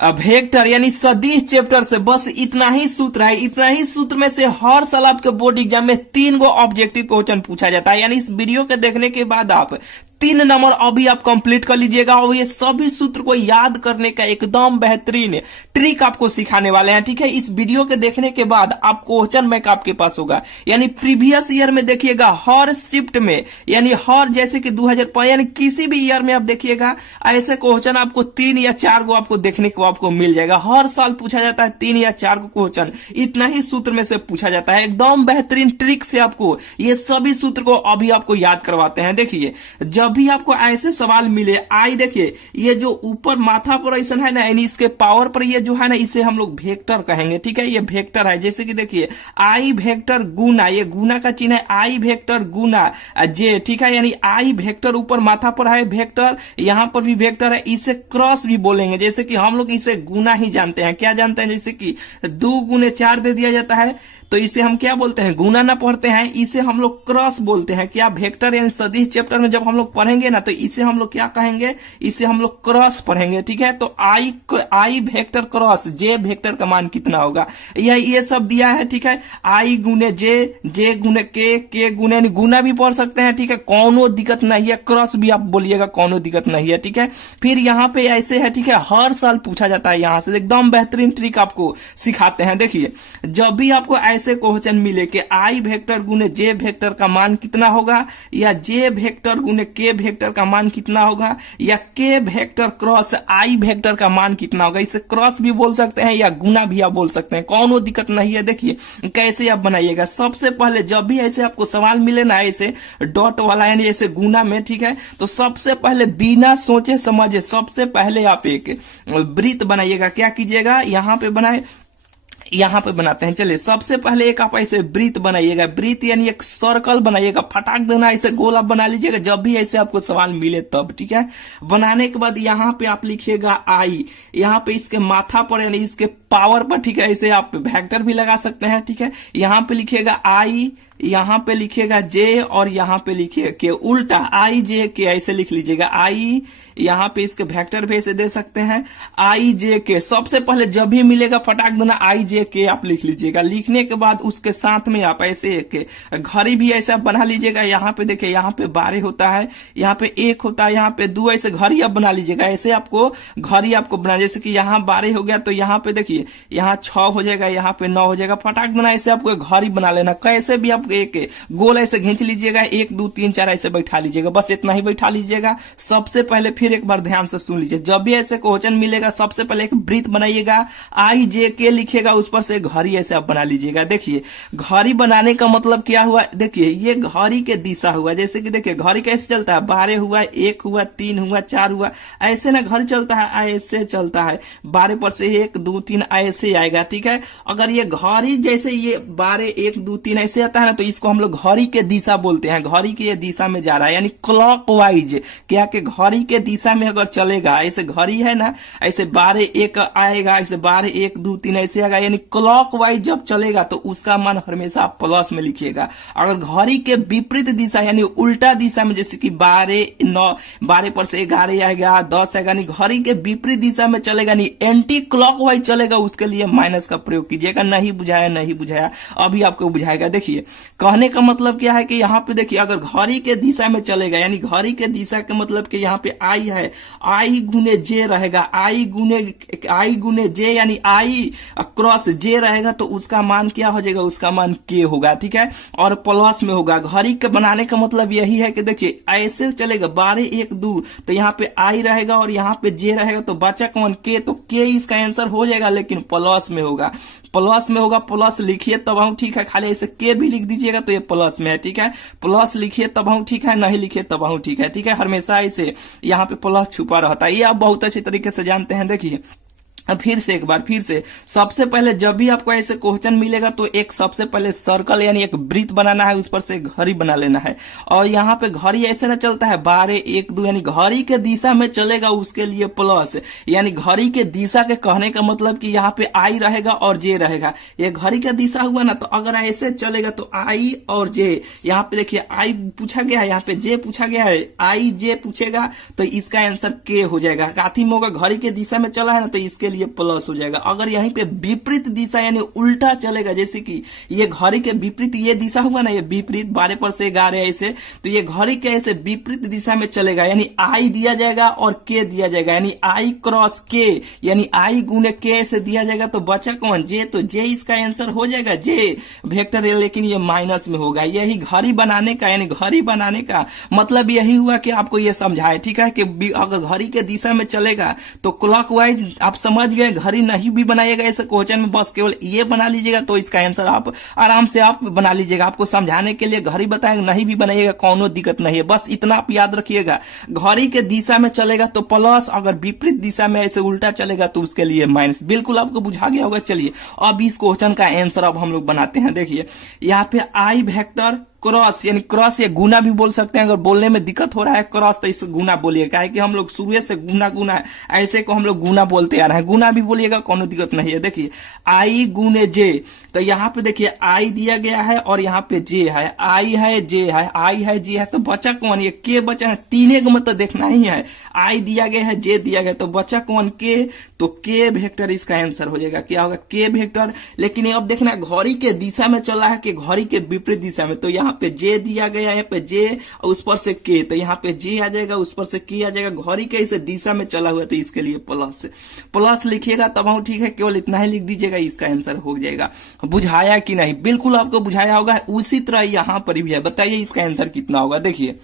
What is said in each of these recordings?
Vector यानी सदिश chapter से बस इतना ही सूत्र है। इतना ही सूत्र में से हर साल आपके बोर्ड एग्जाम में 3 गो ऑब्जेक्टिव क्वेश्चन पूछा जाता है। यानी इस वीडियो के देखने के बाद आप 3 नंबर अभी आप कंप्लीट कर लीजिएगा और ये सभी सूत्र को याद करने का एकदम बेहतरीन ट्रिक आपको सिखाने वाले हैं। ठीक है, इस वीडियो के देखने के बाद आप क्वेश्चन बैंक आपके पास होगा। यानी प्रीवियस ईयर में देखिएगा हर शिफ्ट में, यानी हर जैसे कि 2005 यानी किसी भी ईयर में आप देखिएगा ऐसे क्वेश्चन आपको 3 या 4 गो आपको देखने को आपको मिल जाएगा। हर साल पूछा जाता है 3 या 4 गो क्वेश्चन, इतना ही सूत्र में से पूछा जाता है। एकदम बेहतरीन ट्रिक से आपको ये सभी सूत्र को अभी आपको याद करवाते हैं। देखिए जब भी आपको ऐसे सवाल मिले, आई देखिए ये जो ऊपर माथा पर ऐसा है ना, यानी इसके पावर पर ये जो है ना, इसे हम लोग वेक्टर कहेंगे। ठीक है, ये वेक्टर है। जैसे कि देखिए आई वेक्टर गुना, ये गुना का चिन्ह है, आई वेक्टर गुना जे। ठीक है, यानी आई वेक्टर ऊपर माथा पर है वेक्टर, यहां पर भी वेक्टर है, इसे क्रॉस भी बोलेंगे। जैसे कि हम लोग इसे गुना ही जानते हैं। क्या जानते हैं? जैसे कि 2 गुने 4 दे दिया जाता है तो इसे हम क्या बोलते हैं? गुना ना पढ़ते हैं, इसे हम लोग क्रॉस बोलते हैं। क्या वेक्टर यानी सदिश चैप्टर में जब हम लोग पढ़ेंगे ना तो इसे हम लोग क्या कहेंगे? इसे हम लोग क्रॉस पढ़ेंगे। ठीक है, तो आई वेक्टर क्रॉस जे वेक्टर का मान कितना होगा, ये सब दिया है। ठीक है, आई गुने जे गुने के गुने, यानी गुना भी पढ़ सकते हैं। ठीक है, कोनो दिक्कत नहीं है, क्रॉस भी आप बोलिएगा, कोनो दिक्कत नहीं है। ठीक है, फिर यहाँ पे ऐसे है। ठीक है, हर साल पूछा जाता है, यहाँ से एकदम बेहतरीन ट्रिक आपको सिखाते हैं। देखिए जब भी आपको ऐसे क्वेश्चन मिले कि आई वेक्टर गुने जे वेक्टर का मान कितना होगा, या जे वेक्टर गुने के वेक्टर का मान कितना होगा, या के वेक्टर क्रॉस आई वेक्टर का मान कितना होगा, इसे क्रॉस भी बोल सकते हैं या गुना भी आप बोल सकते हैं, कोनो दिक्कत नहीं है। देखिए कैसे आप बनाइएगा। सबसे पहले जब भी ऐसे आपको सवाल मिले ना ऐसे डॉट वाला यानी ऐसे गुना में, ठीक है, तो सबसे पहले बिना सोचे समझे सबसे पहले आप एक वृत्त बनाइएगा। क्या कीजिएगा? यहाँ पे बनाए, यहां पे बनाते हैं। चलिए सबसे पहले एक आप ऐसे वृत्त बनाइएगा। वृत्त यानी एक सर्कल बनाइएगा, फटाक देना ऐसे गोल आप बना लीजिएगा जब भी ऐसे आपको सवाल मिले तब। ठीक है, बनाने के बाद यहाँ पे आप लिखिएगा आई, यहाँ पे इसके माथा पर यानी इसके पावर पर, ठीक है, ऐसे आप वेक्टर भी लगा सकते हैं। ठीक है, यहाँ पे लिखिएगा आई, यहाँ पे लिखिएगा जे और यहाँ पे लिखिए के, उल्टा आई जे के ऐसे लिख लीजिएगा। आई यहाँ पे इसके वेक्टर भी ऐसे दे सकते हैं, आई जे के। सबसे पहले जब भी मिलेगा फटाक देना आई जे के आप लिख लीजिएगा। लिखने के बाद उसके साथ में आप ऐसे एक घड़ी भी ऐसा बना लीजिएगा। यहाँ पे देखिए यहाँ पे 12 होता है, यहाँ पे 1 होता है, यहाँ पे 2, ऐसे घड़ी आप बना लीजिएगा। ऐसे आपको घड़ी आपको बना, जैसे कि यहाँ 12 हो गया तो यहाँ पे देखिए यहाँ 6 हो जाएगा, यहाँ पे 9 हो जाएगा। फटाक देना ऐसे आपको घड़ी बना लेना। कैसे भी आप एक गोल ऐसे खींच लीजिएगा, 1 2 3 4 ऐसे बैठा लीजिएगा, बस इतना ही बैठा लीजिएगा। सबसे पहले फिर एक बार ध्यान से सुन लीजिए, जब भी ऐसे क्वेश्चन मिलेगा सबसे पहले एक वृत्त बनाइएगा, आई जे के लिखिएगा, उस पर से घड़ी ऐसे आप बना लीजिएगा। देखिए घड़ी बनाने का मतलब क्या हुआ? देखिए ये घड़ी के दिशा हुआ। जैसे कि देखिए घड़ी कैसे चलता है, 12 हुआ, 1 हुआ, 3 हुआ, 4 हुआ, ऐसे ना घड़ी चलता है, ऐसे चलता है। 12 पर से 1 2 3 ऐसे आएगा। ठीक है, अगर ये घड़ी जैसे ये 12 1 2 3 ऐसे आता है ना तो इसको हम लोग घड़ी के दिशा बोलते हैं। घड़ी की ये दिशा में जा रहा है यानी क्लॉकवाइज। क्या कि घड़ी के दिशा में अगर चलेगा, ऐसे घड़ी है ना, ऐसे 12 1 आएगा, ऐसे 12 1 2 3 ऐसे आएगा, यानी क्लॉकवाइज जब चलेगा तो उसका मान हमेशा प्लस में लिखिएगा। अगर घड़ी के विपरीत दिशा यानी उल्टा दिशा में, जैसे कि 12 पर से 11 आएगा, 10 आएगा, यानी घड़ी के विपरीत दिशा में चलेगा, यानी एंटी क्लॉकवाइज चलेगा, उसके लिए माइनस का प्रयोग कीजिएगा। नहीं बुझाया, नहीं बुझाया, अभी आपको बुझाएगा। देखिए कहने का मतलब क्या है कि यहाँ पे देखिए अगर घड़ी के दिशा में चलेगा, यानी घड़ी के दिशा के मतलब कि यहाँ पे आई है, आई गुने जे रहेगा, आई गुने जे यानी आई क्रॉस जे रहेगा तो उसका मान क्या हो जाएगा? उसका मान के होगा। ठीक है, और प्लस में होगा। घड़ी के बनाने का मतलब यही है कि देखिए ऐसे चलेगा 12 1 2 तो यहाँ पे आई रहेगा और यहाँ पे जे रहेगा तो बचा कौन? के। तो के इसका आंसर हो जाएगा, लेकिन प्लस में होगा। प्लस में होगा, प्लस लिखिए तब हम, ठीक है, खाली ऐसे के भी लिख दीजिएगा तो ये प्लस में है। ठीक है, प्लस लिखिए तब हम, ठीक है, नहीं लिखिए तब हम, ठीक है। ठीक है, हमेशा ऐसे यहाँ पे प्लस छुपा रहता है, ये आप बहुत अच्छे तरीके से जानते हैं। देखिए फिर से एक बार, फिर से सबसे पहले जब भी आपको ऐसे क्वेश्चन मिलेगा तो एक सबसे पहले सर्कल यानी एक वृत्त बनाना है, उस पर से घड़ी बना लेना है। और यहाँ पे घड़ी ऐसे ना चलता है 12 1 2, यानी घड़ी के दिशा में चलेगा, उसके लिए प्लस, यानी घड़ी के दिशा के कहने का मतलब कि यहाँ पे आई रहेगा और जे रहेगा। ये घड़ी का दिशा हुआ ना, तो अगर ऐसे चलेगा तो आई और जे, यहाँ पे देखिए आई पूछा गया है, यहाँ पे जे पूछा गया है, आई जे पूछेगा तो इसका आंसर के हो जाएगा। काथी में होगा, घड़ी के दिशा में चला है ना तो इसके इसलिए प्लस हो जाएगा। अगर यहीं पे विपरीत दिशा यानी उल्टा चलेगा, जैसे कि ये घड़ी के विपरीत ये दिशा हुआ ना, ये विपरीत 12 पर से 11 ऐसे, तो ये घड़ी के ऐसे विपरीत दिशा में चलेगा यानी आई दिया जाएगा और के दिया जाएगा यानी आई क्रॉस के यानी आई गुने के ऐसे दिया जाएगा, तो बचा कौन जे, तो जे इसका आंसर हो जाएगा जे वेक्टर है, लेकिन ये माइनस में होगा। यही घड़ी बनाने का यानी घड़ी बनाने का मतलब यही हुआ कि आपको ये समझाए, ठीक है, कि अगर घड़ी के दिशा में चलेगा तो क्लॉकवाइज आप समझ गए, घड़ी नहीं भी बनाइएगा ऐसे क्वेश्चन में, बस केवल ये बना लीजिएगा तो इसका आंसर आप आराम से आप बना लीजिएगा। आपको समझाने के लिए घड़ी बताएंगे, नहीं भी बनाइएगा कोनो दिक्कत नहीं है, बस इतना आप याद रखिएगा। घड़ी के दिशा में चलेगा तो प्लस, अगर विपरीत दिशा में ऐसे उल्टा चलेगा तो उसके लिए माइनस। बिल्कुल आपको बुझा गया होगा। चलिए अब इस क्वेश्चन का आंसर अब हम लोग बनाते हैं। देखिए यहाँ पे आई वेक्टर क्रॉस यानी क्रॉस या गुना भी बोल सकते हैं, अगर बोलने में दिक्कत हो रहा है क्रॉस तो इसे गुना बोलिएगा, है कि हम लोग शुरू से गुना गुना ऐसे को हम लोग गुना बोलते आ रहे हैं, गुना भी बोलिएगा कोनो दिक्कत नहीं है। देखिए आई गुने जे, तो यहाँ पे देखिए आई दिया गया है और यहाँ पे जे है, आई है जे है, आई है जे है, तो बचा कौन, ये के बचा है, तीन को मतलब देखना ही है, आई दिया गया है जे दिया गया, तो बचा कौन के, तो के वेक्टर इसका आंसर हो जाएगा। क्या होगा के वेक्टर। लेकिन अब देखना घड़ी के दिशा में चला है कि घड़ी के विपरीत दिशा में, तो यहाँ पे जे दिया गया है, यहाँ पे जे और उस पर से के, तो यहाँ पे जे आ जाएगा उस पर से के आ जाएगा, घड़ी के इस दिशा में चला हुआ तो इसके लिए प्लस प्लस लिखिएगा तब हम, ठीक है, केवल इतना ही लिख दीजिएगा, इसका आंसर हो जाएगा। बुझाया कि नहीं, बिल्कुल आपको बुझाया होगा। उसी तरह यहाँ पर भी है, बताइए इसका आंसर कितना होगा। देखिए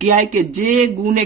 क्या है कि जे गुने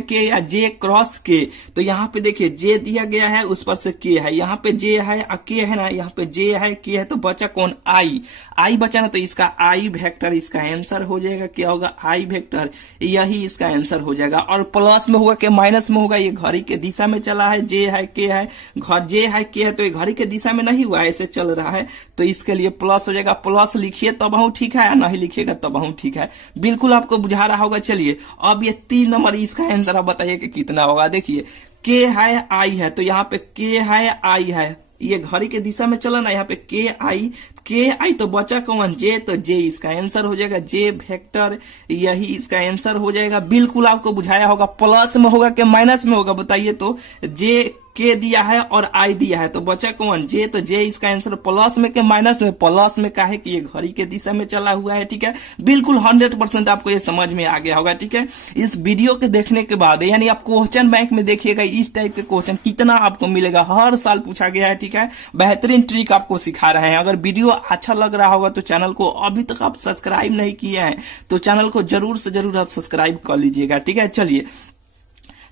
के या जे क्रॉस के, तो यहाँ पे देखिए जे दिया गया है उस पर से के है, यहाँ पे जे है के है ना, यहाँ पे जे है के है, तो बचा कौन आई बचा ना, तो इसका आई वेक्टर इसका आंसर हो जाएगा। क्या होगा आई वेक्टर, यही इसका आंसर हो जाएगा। और प्लस में होगा कि माइनस में होगा, ये घड़ी के दिशा में चला है, जे है के है, जे है के है, तो ये घड़ी के दिशा में नहीं हुआ, ऐसे चल रहा है, तो इसके लिए प्लस हो जाएगा। प्लस लिखिए तब हम ठीक है, नहीं लिखिएगा तब हम ठीक है। बिल्कुल आपको बुझा रहा होगा। चलिए अब ये 3 नंबर इसका आंसर आप बताइए कि कितना होगा। देखिए के है आई है, तो यहाँ पे के है आई है, ये घड़ी के दिशा में चला ना, यहाँ पे के आई तो बचा कौन जे, तो जे इसका आंसर हो जाएगा, जे वेक्टर यही इसका आंसर हो जाएगा। बिल्कुल आपको बुझाया होगा। प्लस में होगा कि माइनस में होगा बताइए, तो जे के दिया है और आई दिया है, तो बचा कौन जे, तो जे इसका आंसर प्लस में के माइनस में, प्लस में का है कि ये घड़ी के दिशा में चला हुआ है, ठीक है। बिल्कुल 100% आपको ये समझ में आ गया होगा, ठीक है। इस वीडियो के देखने के बाद यानी आप क्वेश्चन बैंक में देखिएगा इस टाइप के क्वेश्चन कितना आपको मिलेगा, हर साल पूछा गया है, ठीक है। बेहतरीन ट्रिक आपको सिखा रहे हैं। अगर वीडियो अच्छा लग रहा होगा तो चैनल को अभी तक आप सब्सक्राइब नहीं किए हैं तो चैनल को जरूर से जरूर आप सब्सक्राइब कर लीजिएगा, ठीक है। चलिए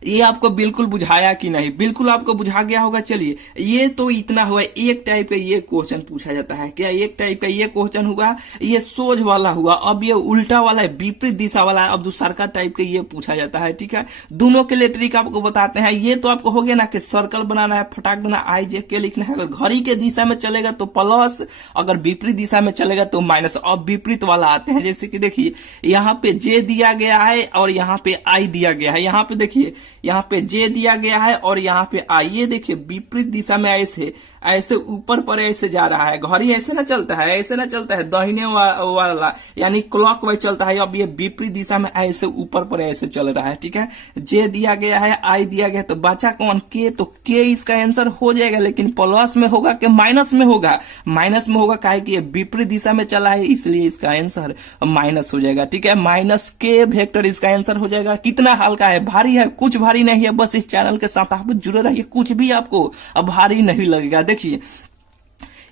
ये आपको बिल्कुल बुझाया कि नहीं, बिल्कुल आपको बुझा गया होगा। चलिए ये तो इतना हुआ, एक टाइप का ये क्वेश्चन पूछा जाता है। क्या एक टाइप का ये क्वेश्चन हुआ, ये सोझ वाला हुआ, अब ये उल्टा वाला है, विपरीत दिशा वाला है, अब दूसरा टाइप का ये पूछा जाता है, ठीक है। दोनों के लिए ट्रिक आपको बताते हैं। ये तो आपको हो गया ना कि सर्कल बनाना है, फटाक देना आई जे के लिखना है। अगर घड़ी के दिशा में चलेगा तो प्लस, अगर विपरीत दिशा में चलेगा तो माइनस। अब विपरीत वाला आते हैं, जैसे कि देखिए यहाँ पे जे दिया गया है और यहाँ पे आई दिया गया है, यहाँ पे देखिए यहाँ पे जे दिया गया है और यहाँ पे आई, ये देखिए विपरीत दिशा में ऐसे ऊपर पर ऐसे जा रहा है। घड़ी ऐसे ना चलता है, ऐसे ना चलता है, दाहिने वाला यानी क्लॉकवाइज चलता है। अब ये विपरीत दिशा में ऐसे ऊपर पर ऐसे चल रहा है, ठीक है। जे दिया गया है, आई दिया गया, तो बचा कौन के, तो के इसका आंसर हो जाएगा। लेकिन प्लस में होगा कि माइनस में होगा, माइनस में होगा, काहे कि ये विपरीत दिशा में चला है इसलिए इसका आंसर माइनस हो जाएगा, ठीक है। माइनस के वेक्टर इसका आंसर हो जाएगा। कितना हल्का है, भारी है, कुछ भारी नहीं है। बस इस चैनल के साथ आप जुड़े रहिए, कुछ भी आपको अब भारी नहीं लगेगा। देखिए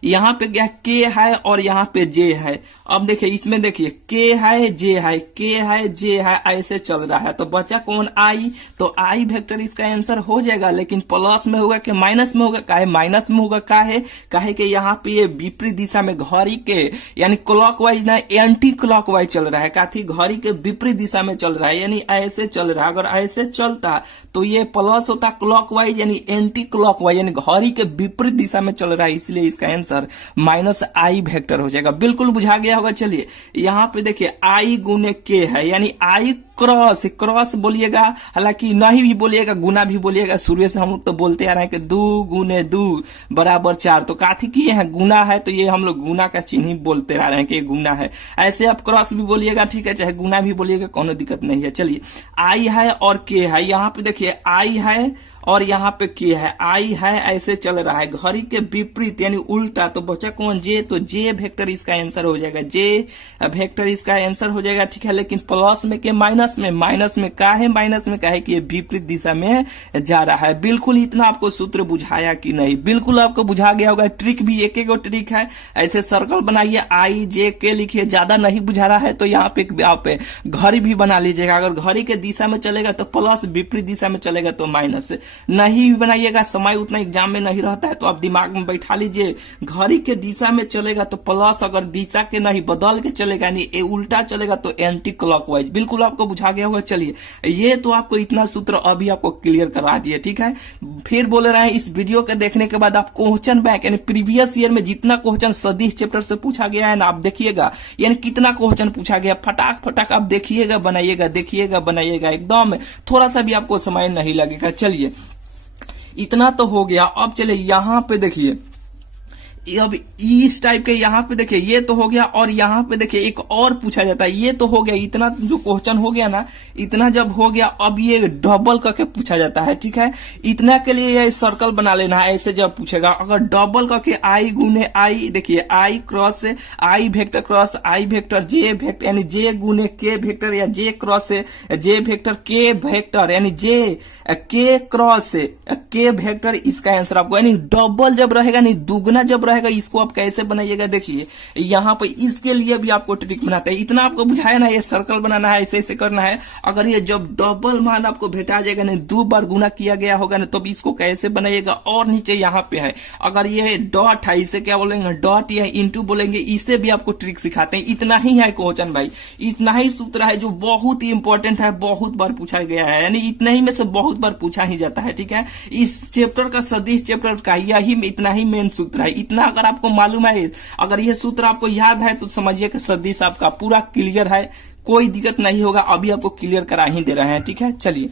यहाँ पे क्या के है और यहाँ पे जे है। अब देखिए इसमें देखिए के है जे है, के है जे है, ऐसे चल रहा है, तो बचा कौन आई, तो आई वेक्टर इसका आंसर हो जाएगा। लेकिन प्लस में होगा कि माइनस में होगा, काहे माइनस में होगा, काहे कि यहाँ पे ये विपरीत दिशा में घड़ी के यानी क्लॉकवाइज ना एंटी क्लॉकवाइज चल रहा है, काथी घड़ी के विपरीत दिशा में चल रहा है, यानी ऐसे चल रहा है। अगर ऐसे चलता तो ये प्लस होता क्लॉकवाइज यानी एंटी क्लॉकवाइज यानी घड़ी के विपरीत दिशा में चल रहा है, इसलिए इसका आंसर माइनस आई वेक्टर हो जाएगा। बिल्कुल बुझा गया होगा। चलिए यहाँ पे देखिए आई गुने के है, यानी आई क्रॉस, क्रॉस बोलिएगा, हालांकि नहीं भी बोलिएगा, गुना भी बोलिएगा। शुरू से हम लोग तो बोलते आ रहे हैं कि 2 गुने 2 बराबर 4, तो काथी किए हैं, गुना है, तो ये हम लोग गुना का चिन्ह ही बोलते आ रहे हैं कि गुना है। ऐसे आप क्रॉस भी बोलिएगा, ठीक है, चाहे गुना भी बोलिएगा, कोनो दिक्कत नहीं है। चलिए, आई है और के है, यहाँ पे देखिए आई है और यहाँ पे के है, आई है, ऐसे चल रहा है, घड़ी के विपरीत यानी उल्टा, तो बचा कौन, जे, तो जे वेक्टर इसका आंसर हो जाएगा, जे वेक्टर इसका आंसर हो जाएगा, ठीक है। लेकिन प्लस में के माइनस में का है, माइनस में का है कि ये विपरीत दिशा में जा रहा है। बिल्कुल इतना आपको सूत्र बुझाया कि नहीं, बिल्कुल आपको बुझा गया होगा। ट्रिक भी एक एक ट्रिक है, ऐसे सर्कल बनाइए, आई जे के लिखिए, ज्यादा नहीं बुझा रहा है तो यहाँ पे आप घड़ी भी बना लीजिएगा। अगर घड़ी के दिशा में चलेगा तो प्लस, विपरीत दिशा में चलेगा तो माइनस। नहीं भी बनाइएगा, समय उतना एग्जाम में नहीं रहता है, तो आप दिमाग में बैठा लीजिए, घड़ी के दिशा में चलेगा तो प्लस, अगर दिशा के नहीं बदल के चलेगा यानी उल्टा चलेगा तो एंटी क्लॉकवाइज। बिल्कुल आपको बुझा गया होगा। चलिए, ये तो आपको इतना सूत्र अभी आपको क्लियर करा दिए, ठीक है। फिर बोल रहे हैं इस वीडियो के देखने के बाद आप क्वेश्चन बैंक यानी प्रीवियस ईयर में जितना क्वेश्चन सदिश चैप्टर से पूछा गया है ना, आप देखिएगा यानी कितना क्वेश्चन पूछा गया, फटाक फटाक आप देखिएगा, बनाइएगा, देखिएगा, बनाइएगा, एकदम थोड़ा सा भी आपको समय नहीं लगेगा। चलिए, इतना तो हो गया। अब चले यहाँ पे देखिए, अब इस टाइप के यहाँ पे देखिए, ये तो हो गया, और यहाँ पे देखिए एक और पूछा जाता है। ये तो हो गया, इतना जो क्वेश्चन हो गया ना, इतना जब हो गया, अब ये डबल करके पूछा जाता है, ठीक है। इतना के लिए ये सर्कल बना लेना है, ऐसे जब पूछेगा, अगर डबल करके आई गुने आई, देखिए आई क्रॉस से आई वेक्टर क्रॉस आई वेक्टर जे वेक्टर यानी जे गुने के वेक्टर, या जे क्रॉस से जे वेक्टर के वेक्टर यानी जे के क्रॉस से के वेक्टर, इसका आंसर आपको यानी डबल जब रहेगा नहीं दुगना जब रहेगा, इसको आप कैसे बनाइएगा। देखिए यहाँ पे इसके लिए भी आपको ट्रिक बनाते हैं। इतना आपको बुझाया ना, ये सर्कल बनाना है, ऐसे ऐसे करना है। अगर ये जब डबल मान आपको भेटा जाएगा नहीं, 2 बार गुना किया गया होगा ना, तो भी इसको कैसे बनाइएगा। और नीचे यहाँ पे है, अगर ये डॉट है, इसे क्या बोलेंगे, डॉट या इंटू बोलेंगे, इसे भी आपको ट्रिक सिखाते हैं। इतना ही है क्वेश्चन भाई, इतना ही सूत्र है जो बहुत ही इंपॉर्टेंट है, बहुत बार पूछा गया है, यानी इतना ही में से बहुत बार पूछा ही जाता है, ठीक है। इस चैप्टर का, सदिश चैप्टर का यही इतना ही मेन सूत्र है। इतना अगर आपको मालूम है, अगर ये सूत्र आपको याद है, तो समझिए कि सदिश आपका पूरा क्लियर है, कोई दिक्कत नहीं होगा। अभी आपको क्लियर करा ही दे रहे हैं, ठीक है। चलिए,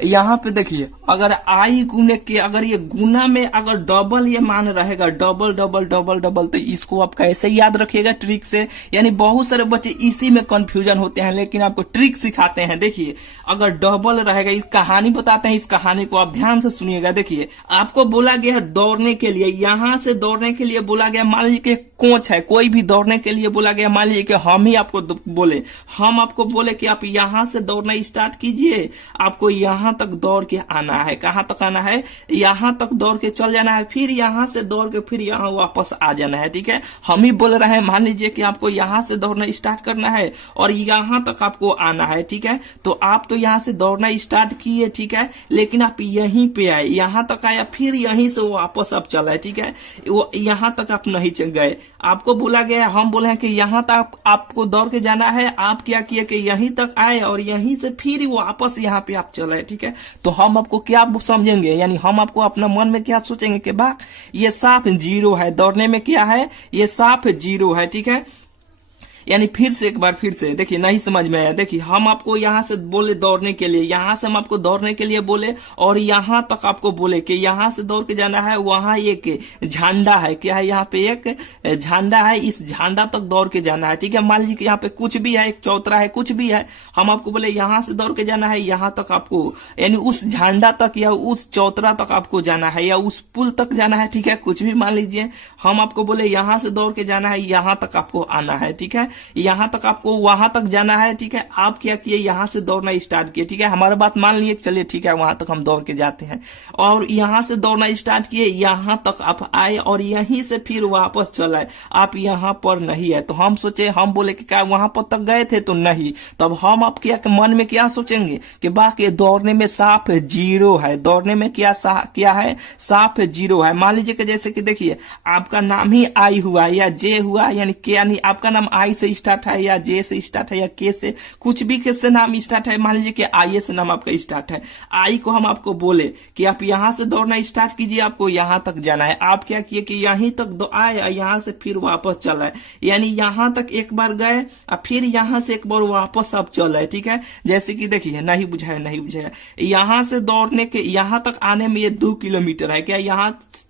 यहाँ पे देखिए, अगर आई गुने के, अगर ये गुना में अगर डबल ये मान रहेगा, डबल डबल डबल डबल, तो इसको आप कैसे याद रखिएगा ट्रिक से। यानी बहुत सारे बच्चे इसी में कंफ्यूजन होते हैं, लेकिन आपको ट्रिक सिखाते हैं। देखिए, अगर डबल रहेगा, इस कहानी बताते हैं, इस कहानी को आप ध्यान से सुनिएगा। देखिए, आपको बोला गया दौड़ने के लिए, यहां से दौड़ने के लिए बोला गया, मान लीजिए कोच है, कोई भी दौड़ने के लिए बोला गया, मान लीजिए कि हम ही आपको बोले, हम आपको बोले कि आप यहां से दौड़ना स्टार्ट कीजिए, आपको यहां तक दौड़ के आना है। कहां तक आना है, यहां तक दौड़ के चल जाना है, फिर यहां से दौड़ के फिर यहां वापस आ जाना है, ठीक है। हम ही बोल रहे हैं, मान लीजिए कि आपको यहां से दौड़ना स्टार्ट करना है और यहां तक आपको आना है, ठीक है। तो आप तो यहां से दौड़ना स्टार्ट किए, ठीक है, लेकिन आप यहीं पे आए, यहां तक आया, फिर यहीं से वापस आप चला, ठीक है। वो यहां तक आप नहीं चल गए, आपको बोला गया, हम बोले हैं कि यहां तक आपको दौड़ के जाना है। आप क्या किए कि यहीं तक आए और यहीं से फिर वापस यहां पे आप चले, ठीक है। तो हम आपको क्या समझेंगे, यानी हम आपको अपना मन में क्या सोचेंगे कि बा ये साफ 0 है, दौड़ने में क्या है, ये साफ 0 है, ठीक है। यानी फिर से एक बार फिर से देखिए, नहीं समझ में आया। देखिए, हम आपको यहाँ से बोले दौड़ने के लिए, यहाँ से हम आपको दौड़ने के लिए बोले और यहाँ तक आपको बोले कि यहाँ से दौड़ के जाना है, वहां एक झंडा है, क्या है, यहाँ पे एक झंडा है, इस झंडा तक दौड़ के जाना है, ठीक है। मान लीजिए कि यहाँ पे कुछ भी है, एक चौतरा है, कुछ भी है, हम आपको बोले यहाँ से दौड़ के जाना है, यहाँ तक आपको यानी उस झंडा तक या उस चौतरा तक आपको जाना है या उस पुल तक जाना है, ठीक है। कुछ भी मान लीजिए, हम आपको बोले यहाँ से दौड़ के जाना है, यहाँ तक आपको आना है, ठीक है। यहां तक आपको वहां तक जाना है, ठीक है। आप क्या किए, यहां से दौड़ना स्टार्ट किए, ठीक है। हमारा बात मान लिए, चलिए ठीक है, वहां तक हम दौड़ के जाते हैं और यहां से दौड़ना स्टार्ट किए, यहां तक आप आए और यहीं से फिर वापस चल आए। आप यहां पर नहीं है, तो हम सोचे, हम बोले कि क्या वहां पर तक गए थे, तो नहीं। तब हम आप क्या मन में क्या सोचेंगे कि बाकी दौड़ने में साफ 0 है, दौड़ने में क्या है, साफ 0 है। मान लीजिए कि जैसे कि देखिए, आपका नाम ही आई हुआ या जे हुआ, यानी आपका नाम आई से से स्टार्ट है या जे से स्टार्ट है या के से, कुछ भी के से नाम स्टार्ट है, मान लीजिए कि आई से नाम आपका स्टार्ट है, आई को हम आपको बोले कि आप यहां से दौड़ना स्टार्ट कीजिए, आपको यहां तक जाना है, आप क्या किए कि यहीं तक आए, यहां से फिर वापस चला है, यानी यहां तक एक बार गए और फिर यहां से एक बार वापस आप चल रहे, ठीक है। जैसे कि देखिए, नहीं बुझाया, यहां से दौड़ने के यहां तक आने में ये 2 किलोमीटर है क्या,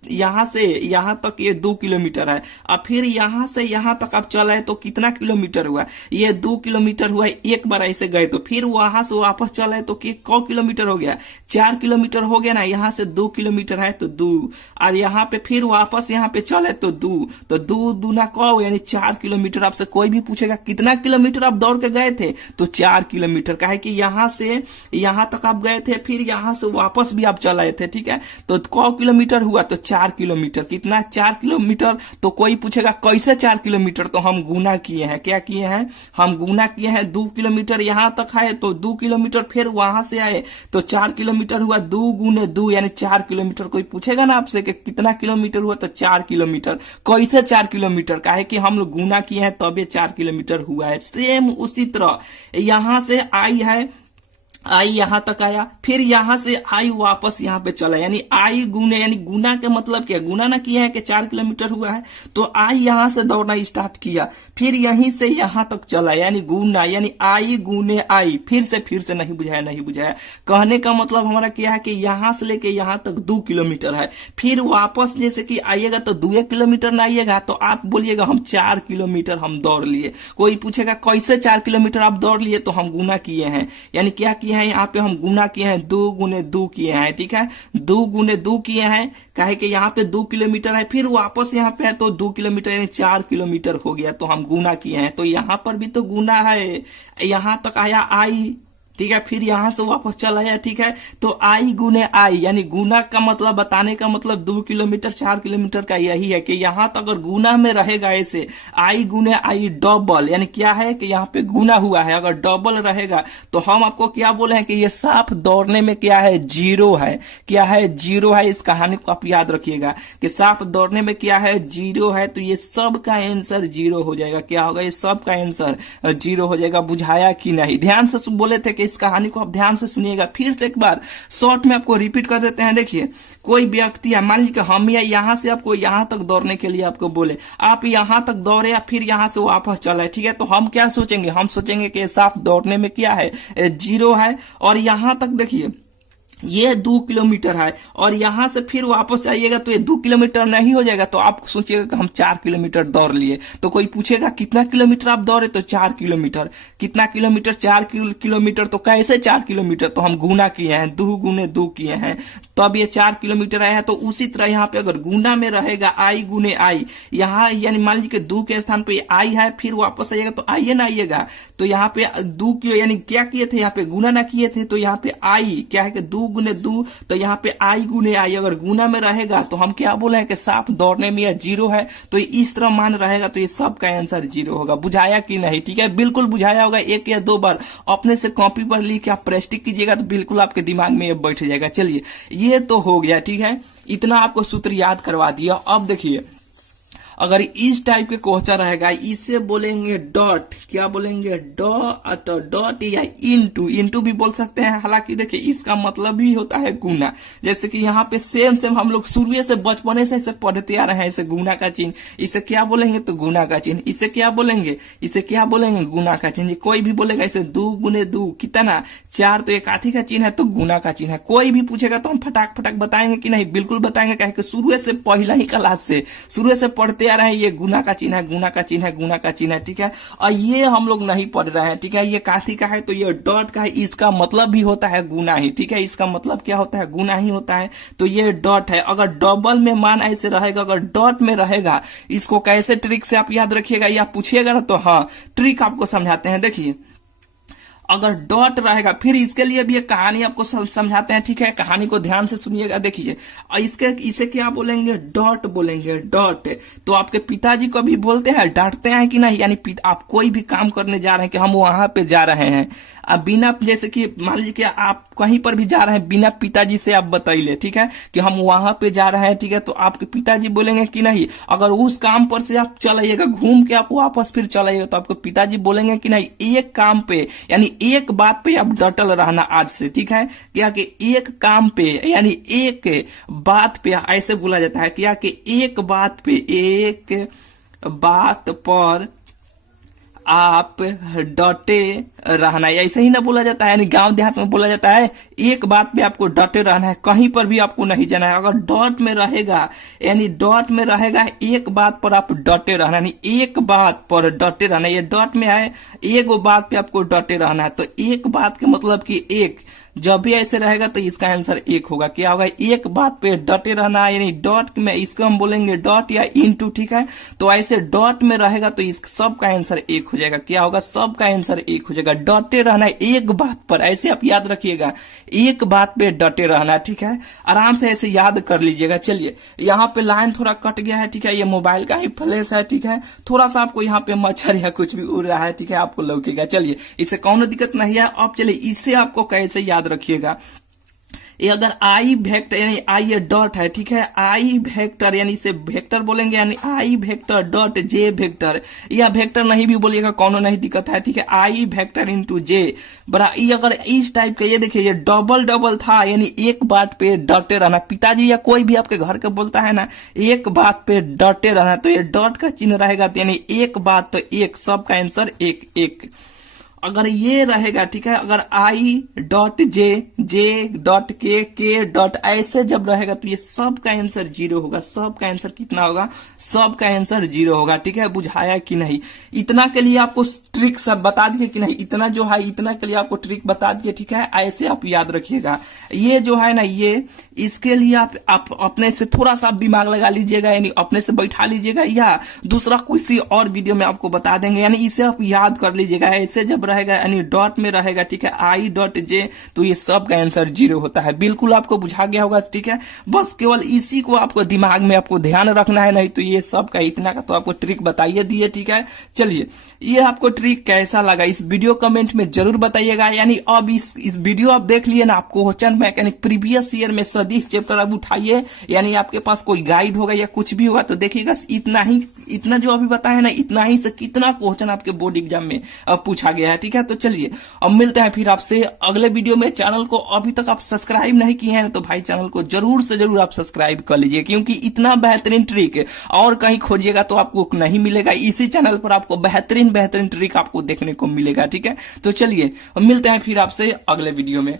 यहां से यहां तक ये 2 किलोमीटर है, और फिर यहां से यहां तक आप चले तो कितना किलोमीटर हुआ, ये 2 किलोमीटर हुआ। एक बार ऐसे गए तो फिर वहां से वापस चले तो कौ किलोमीटर हो गया, 4 किलोमीटर हो गया ना, यहां से 2 किलोमीटर है तो 2, और यहाँ पे फिर वापस यहाँ पे चले तो 2, तो 2 दूना कौ, यानी 4 किलोमीटर। आपसे कोई भी पूछेगा कितना किलोमीटर आप दौड़ के गए थे, तो 4 किलोमीटर का है कि यहां से यहां तक आप गए थे, फिर यहां से वापस भी आप चल आए थे, ठीक है। तो कौ किलोमीटर हुआ, तो 4 किलोमीटर। कितना, 4 किलोमीटर। तो कोई पूछेगा कैसे 4 किलोमीटर, तो हम गुना किए हैं, क्या किए हैं, हम गुना किए हैं। 2 किलोमीटर यहां तक है तो 2 किलोमीटर, फिर वहां से आए तो 4 किलोमीटर हुआ, 2 गुने 2 यानी 4 किलोमीटर। कोई पूछेगा ना आपसे कि कितना किलोमीटर हुआ, तो 4 किलोमीटर। कैसे 4 किलोमीटर का है कि हम लोग गुना किए हैं तब ये 4 किलोमीटर हुआ है। सेम उसी तरह यहां से आई है, आई यहां तक आया, फिर यहां से आई वापस यहां पे चला, यानी आई गुने, यानी गुना के मतलब क्या, गुना ना किया है कि 4 किलोमीटर हुआ है, तो आई यहां से दौड़ना स्टार्ट किया, फिर यहीं से यहां तक चला, यानी गुना, यानी आई गुने आई। फिर से नहीं बुझाया। कहने का मतलब हमारा क्या है कि यहां से लेके यहां तक 2 किलोमीटर है, फिर वापस जैसे कि आइएगा तो 2 किलोमीटर ना आइएगा तो आप बोलिएगा हम 4 किलोमीटर हम दौड़ लिए। कोई पूछेगा कैसे 4 किलोमीटर आप दौड़ लिए, तो हम गुना किए हैं, यानी क्या किए हैं, यहाँ पे हम गुना किए हैं, 2 गुने 2 किए हैं, ठीक है। 2 गुने 2 किए हैं, कहे कि यहाँ पे 2 किलोमीटर है, फिर वापस यहाँ पे है तो 2 किलोमीटर यानी 4 किलोमीटर हो गया, तो हम गुना किए हैं। तो यहाँ पर भी तो गुना है, यहाँ तक आया आई, ठीक है, फिर यहां से वापस चला आया, ठीक है। तो आई गुने आई, यानी गुना का मतलब, बताने का मतलब 2 किलोमीटर 4 किलोमीटर का यही है कि यहां तक अगर गुना में रहेगा ऐसे आई गुने आई डबल, यानी क्या है कि यहाँ पे गुना हुआ है, अगर डबल रहेगा तो हम आपको क्या बोले हैं कि ये साफ दौड़ने में क्या है, जीरो है। क्या है, जीरो है। इस कहानी को आप याद रखिएगा कि साफ दौड़ने में क्या है, जीरो है। तो ये सब का आंसर जीरो हो जाएगा। क्या होगा, ये सब का आंसर जीरो हो जाएगा। बुझाया कि नहीं, ध्यान से बोले थे कि इस कहानी को आप ध्यान से सुनिएगा। फिर से एक बार शॉर्ट में आपको रिपीट कर देते हैं। देखिए, कोई व्यक्ति है, मान लीजिए कि हम या यहां से आपको यहां तक दौड़ने के लिए आपको बोले, आप यहां तक दौड़े या फिर यहां से वापस चले, ठीक है। तो हम क्या सोचेंगे, हम सोचेंगे कि साफ दौड़ने में क्या है, जीरो है। और यहां तक देखिए ये 2 किलोमीटर है और यहां से फिर वापस आइएगा तो ये 2 किलोमीटर नहीं हो जाएगा, तो आप सोचिएगा कि हम 4 किलोमीटर दौड़ लिए। तो कोई पूछेगा कितना किलोमीटर आप दौड़े, तो 4 किलोमीटर। कितना किलोमीटर, 4 किलोमीटर। तो कैसे 4 किलोमीटर, तो हम गुना किए हैं, 2 गुने 2 किए हैं, तब ये 4 किलोमीटर आया है। तो उसी तरह यहाँ पे अगर गुना में रहेगा आई गुने आई, यहाँ यानी मान लीजिए कि 2 के स्थान पे आई है, फिर वापस आइएगा तो आइए ना आइएगा, तो यहाँ पे 2 किलो यानी क्या किए थे, यहाँ पे गुना ना किए थे, तो यहाँ पे आई क्या है कि 2 गुने 2, तो यहाँ पे आई गुने आई अगर गुना में रहेगा तो हम क्या बोले हैं कि साफ दौड़ने में यह जीरो है। तो इस तरह मान रहेगा तो ये सब का आंसर जीरो होगा। बुझाया कि नहीं, ठीक है, बिल्कुल बुझाया होगा। 1 या 2 बार अपने से कॉपी पर लिख के आप प्रैक्टिस कीजिएगा तो बिल्कुल आपके दिमाग में ये बैठ जाएगा। चलिए, ये तो हो गया, ठीक है, इतना आपको सूत्र याद करवा दिया। अब देखिए, अगर इस टाइप के क्वेश्चन रहेगा, इसे बोलेंगे डॉट, क्या बोलेंगे, डॉट या इनटू भी बोल सकते हैं। हालांकि देखिए इसका मतलब भी होता है गुना। जैसे कि यहाँ पे सेम हम लोग शुरू से बचपने से पढ़ते आ रहे हैं। इसे गुना का चिन्ह, इसे क्या बोलेंगे, तो गुना का चिन्ह। इसे क्या बोलेंगे, इसे क्या बोलेंगे, गुना का चिन्ह। कोई भी बोलेगा इसे 2 गुने 2 कितना, 4, तो एक हाथी का चिन्ह है तो गुना का चिन्ह है। कोई भी पूछेगा तो हम फटाक बताएंगे कि नहीं, बिल्कुल बताएंगे। कहे शुरू से पहला ही क्लास से शुरू से पढ़ते आ रहे हैं, ये गुना का चिन्ह है, गुना का चिन्ह है, गुना का चिन्ह है, ठीक है। और ये हम लोग नहीं पढ़ रहे हैं, ठीक है। ये काथी का है तो ये डॉट का है, इसका मतलब भी होता है गुना ही, ठीक है। इसका मतलब क्या होता है, गुना ही होता है। तो ये डॉट है। अगर डबल में मान ऐसे रहेगा, अगर डॉट में रहेगा, इसको कैसे ट्रिक से आप याद रखिएगा, या पूछिएगा ना तो हाँ ट्रिक आपको समझाते हैं। देखिए, अगर डॉट रहेगा, फिर इसके लिए भी एक कहानी आपको समझाते हैं, ठीक है। कहानी को ध्यान से सुनिएगा। देखिए, इसे क्या बोलेंगे, डॉट बोलेंगे, डॉट। तो आपके पिताजी को भी बोलते हैं, डांटते हैं कि नहीं, यानी आप कोई भी काम करने जा रहे हैं कि हम वहां पे जा रहे हैं, अब बिना, जैसे कि मान लीजिए कि आप कहीं पर भी जा रहे हैं बिना पिताजी से आप बताइए, ठीक है, कि हम वहां पे जा रहे हैं, ठीक है, तो आपके पिताजी बोलेंगे कि नहीं? अगर उस काम पर से आप चल आइएगा, घूम के आप वापस फिर चल आइएगा, तो आपके पिताजी बोलेंगे कि नहीं? एक काम पे यानी एक बात पे आप डटल रहना आज से, ठीक है, क्या कि एक काम पे यानी एक बात पे, ऐसे बोला जाता है क्या कि एक बात पे, एक बात पर आप डटे रहना है, ऐसे ही ना बोला जाता है, यानी गांव देहात में बोला जाता है एक बात पे आपको डटे रहना है, कहीं पर भी आपको नहीं जाना है। अगर डॉट में रहेगा, यानी डॉट में रहेगा एक बात पर आप डटे रहना, यानी एक बात पर डटे रहना, ये डॉट में है एक बात पे आपको डटे रहना है। तो एक बात के मतलब कि एक, जब भी ऐसे रहेगा तो इसका आंसर एक होगा। क्या होगा? एक बात पे डटे रहना, यानी डॉट में इसको हम बोलेंगे डॉट या इनटू, ठीक है, तो ऐसे डॉट में रहेगा तो इस सब का आंसर एक हो जाएगा। क्या होगा? सब का आंसर एक हो जाएगा। डटे रहना एक बात पर, ऐसे आप याद रखिएगा, एक बात पे डटे रहना, ठीक है, आराम से ऐसे याद कर लीजिएगा। चलिए, यहाँ पे लाइन थोड़ा कट गया है, ठीक है, ये मोबाइल का ही फ्लैश है, ठीक है, थोड़ा सा आपको यहाँ पे मच्छर या कुछ भी उड़ रहा है, ठीक है, आपको लौकेगा। चलिए, इससे कौन दिक्कत नहीं है। अब चलिए, इससे आपको कैसे याद रखिएगा, ये अगर आई वेक्टर यानी आई ये डॉट है, ठीक है, आई वेक्टर यानी इसे वेक्टर बोलेंगे, यानी आई वेक्टर डॉट जे वेक्टर, या वेक्टर नहीं भी बोलिएगा, कौनो नहीं दिक्कत है, ठीक है, आई वेक्टर इंटू जे बड़ा, ये अगर इस टाइप का, ये देखिए ये डबल डबल था, यानी एक बात पे डटे रहना। पिताजी या कोई भी आपके घर के बोलता है ना एक बात पे डटे रहना, तो ये डॉट का चिन्ह रहेगा, तो यानी एक बात तो एक, सब का आंसर एक एक। अगर ये रहेगा, ठीक है, अगर I dot J, J dot के डॉट, ऐसे जब रहेगा तो ये सब का आंसर जीरो होगा। सब का आंसर कितना होगा? सब का आंसर जीरो होगा, ठीक है, बुझाया कि नहीं? इतना के लिए आपको ट्रिक सब बता दिए कि नहीं? इतना जो है, इतना के लिए आपको ट्रिक बता दिए, ठीक है, ऐसे आप याद रखिएगा। ये जो है ना, ये इसके लिए आप अपने से थोड़ा सा आप दिमाग लगा लीजिएगा, यानी अपने से बैठा लीजिएगा, या दूसरा किसी और वीडियो में आपको बता देंगे, यानी इसे आप याद कर लीजिएगा। ऐसे जब रहेगा, यानी डॉट में रहेगा, ठीक है, आई डॉट जे, तो ये सब का आंसर जीरो होता है। बिल्कुल आपको बुझा गया होगा, ठीक है, बस केवल इसी को आपको दिमाग में आपको ध्यान रखना है, नहीं तो ये सब का इतना का तो आपको ट्रिक बताइए दिए, ठीक है। चलिए, ये आपको ट्रिक कैसा लगा इस वीडियो कमेंट में जरूर बताइएगा। यानी अब इस वीडियो आप देख लिए ना, आपको क्वेश्चन बैंक यानी प्रीवियस ईयर में सदिश चैप्टर अब उठाइए, यानी आपके पास कोई गाइड होगा या कुछ भी होगा तो देखिएगा, इतना जो अभी बताया ना, इतना ही से कितना क्वेश्चन आपके बोर्ड एग्जाम में पूछा गया है, ठीक है। तो चलिए, अब मिलते हैं फिर आपसे अगले वीडियो में। चैनल को अभी तक आप सब्सक्राइब नहीं किए हैं तो भाई चैनल को जरूर से जरूर आप सब्सक्राइब कर लीजिए, क्योंकि इतना बेहतरीन ट्रिक और कहीं खोजिएगा तो आपको नहीं मिलेगा। इसी चैनल पर आपको बेहतरीन ट्रिक आपको देखने को मिलेगा, ठीक है। तो चलिए, मिलते हैं फिर आपसे अगले वीडियो में।